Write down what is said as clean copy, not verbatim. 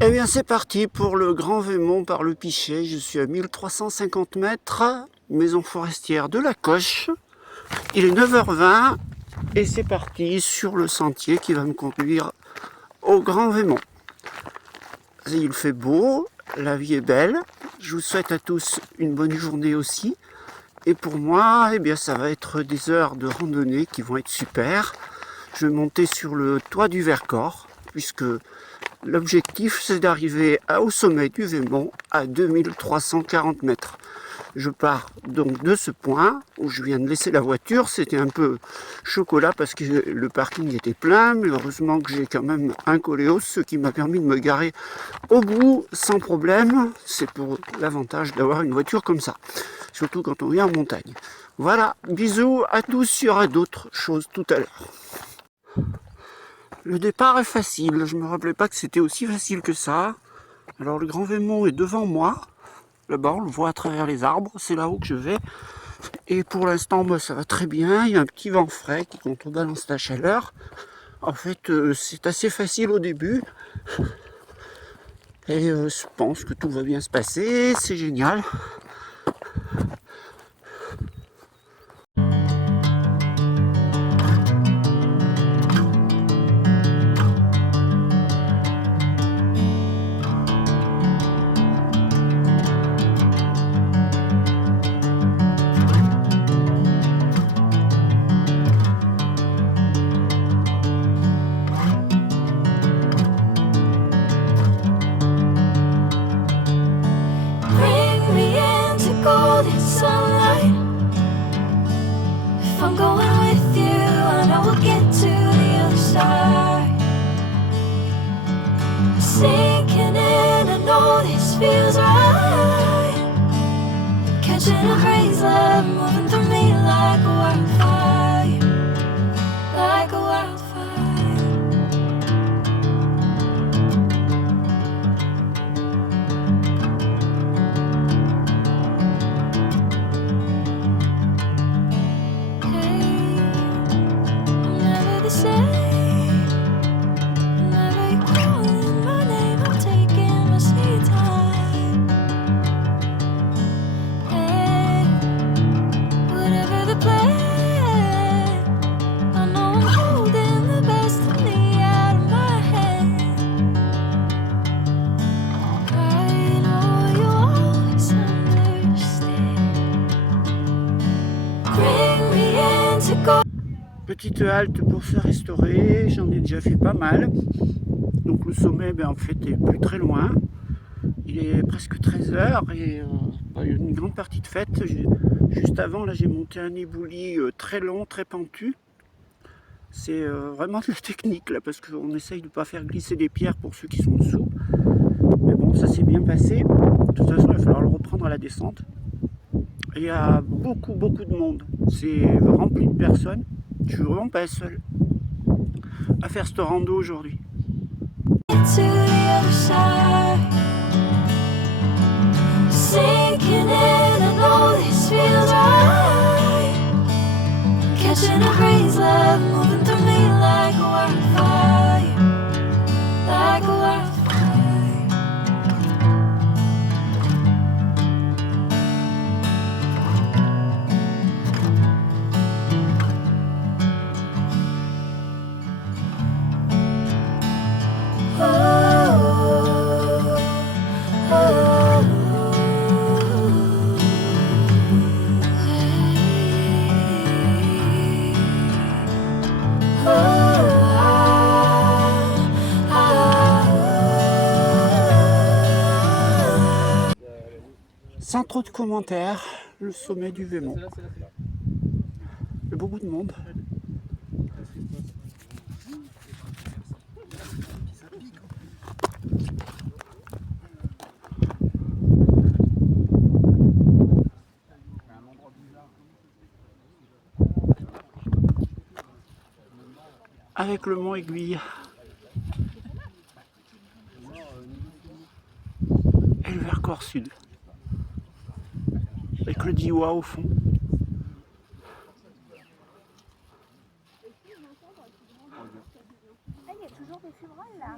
Eh bien c'est parti pour le Grand Vémont par le Pichet. Je suis à 1350 mètres, maison forestière de la Coche. Il est 9h20 et c'est parti sur le sentier qui va me conduire au Grand Vémont. Il fait beau, la vie est belle. Je vous souhaite à tous une bonne journée aussi. Et pour moi, eh bien, ça va être des heures de randonnée qui vont être super. Je vais monter sur le toit du Vercors, puisque l'objectif c'est d'arriver au sommet du Vémont à 2340 mètres. Je pars donc de ce point où je viens de laisser la voiture. C'était un peu chocolat parce que le parking était plein, mais heureusement que j'ai quand même un Coléos, ce qui m'a permis de me garer au bout sans problème. C'est pour l'avantage d'avoir une voiture comme ça, surtout quand on vient en montagne. Voilà, bisous à tous, il y aura d'autres choses tout à l'heure. Le départ est facile, je ne me rappelais pas que c'était aussi facile que ça. Alors le Grand Vémont est devant moi. Là-bas, on le voit à travers les arbres, c'est là-haut que je vais. Et pour l'instant, ça va très bien. Il y a un petit vent frais qui contrebalance la chaleur. En fait, c'est assez facile au début. Et je pense que tout va bien se passer. C'est génial. If I'm going with you, I know we'll get to the other side. Sinking in, I know this feels right. Catching a breeze, love moving through me like a wildfire, like a wildfire. Petite halte pour se restaurer, j'en ai déjà fait pas mal. Donc le sommet en fait est plus très loin. Il est presque 13h et il y a une grande partie de fête. Juste avant, là j'ai monté un éboulis très long, très pentu. C'est vraiment de la technique là parce qu'on essaye de ne pas faire glisser des pierres pour ceux qui sont dessous. Mais bon, ça s'est bien passé. De toute façon, il va falloir le reprendre à la descente. Il y a beaucoup de monde. C'est rempli de personnes. Je suis vraiment pas seul à faire ce rando aujourd'hui. Sans trop de commentaires, le sommet du Vémont. Il y a beaucoup de monde. Avec le mont Aiguille. Et le Vercors Sud. Avec le Diois au fond. Il y a toujours des fibroles là.